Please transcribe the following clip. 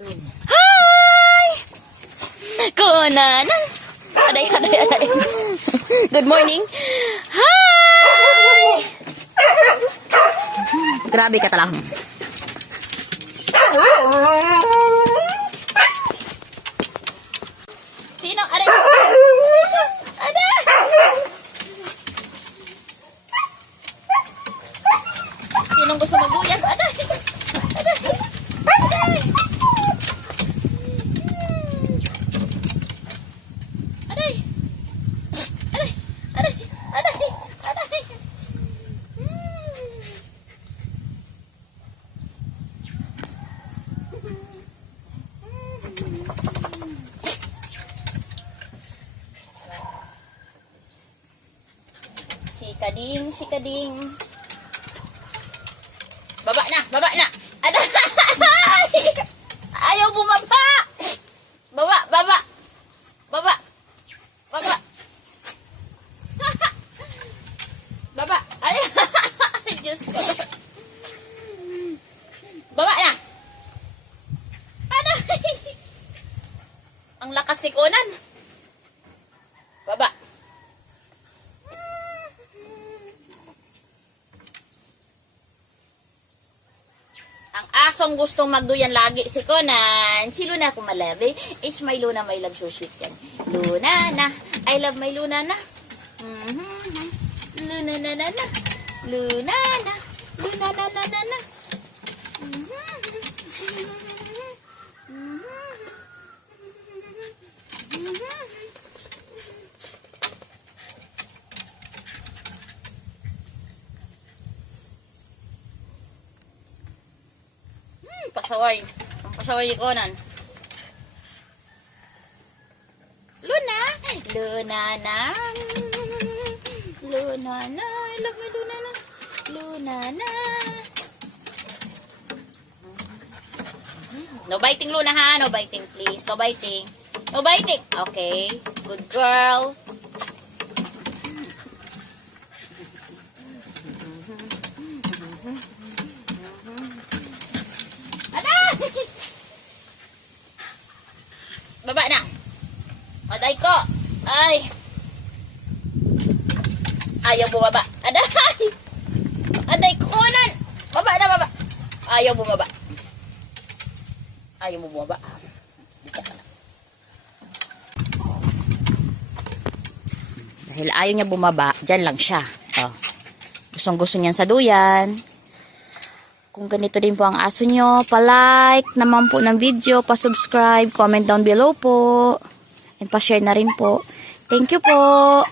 Hi! Kunanan. Aday. Good morning. Hi! Grabe ka talaga. Sino? Aday. Aday. Sinong gusto magduyan? Aday. Aday. Aday. Aday. Aday. Aday. Aday. Aday. Sikading. Baba na. Aday. Ayaw bumaba. Baba. Baba. Ay, Diyos ko. Baba na. Aday. Ang lakas ni Conan. Baba. Ang asong gustong magduyan lagi si Conan. Si Luna ko malabi. It's my Luna, my love, so sweet yan. Luna na. I love my Luna na. Luna na. Luna na. Luna na. Pasaway. Ang pasaway ni Conan. Luna na. I love my Luna na. Luna na. No biting, Luna, ha? No biting, please. No biting. Okay. Good girl. Baba na. Aday ko. Ay. Ayaw bumaba. Aday ko, Conan. Baba na. Ayaw bumaba. Ayaw mo bumaba. Dahil ayaw niya bumaba, dyan lang siya. Oh. Gustong-gusto niyan sa duyan. Kung ganito din po ang aso nyo, pa-like naman po ng video, pa-subscribe, comment down below po, and pa-share na rin po. Thank you po!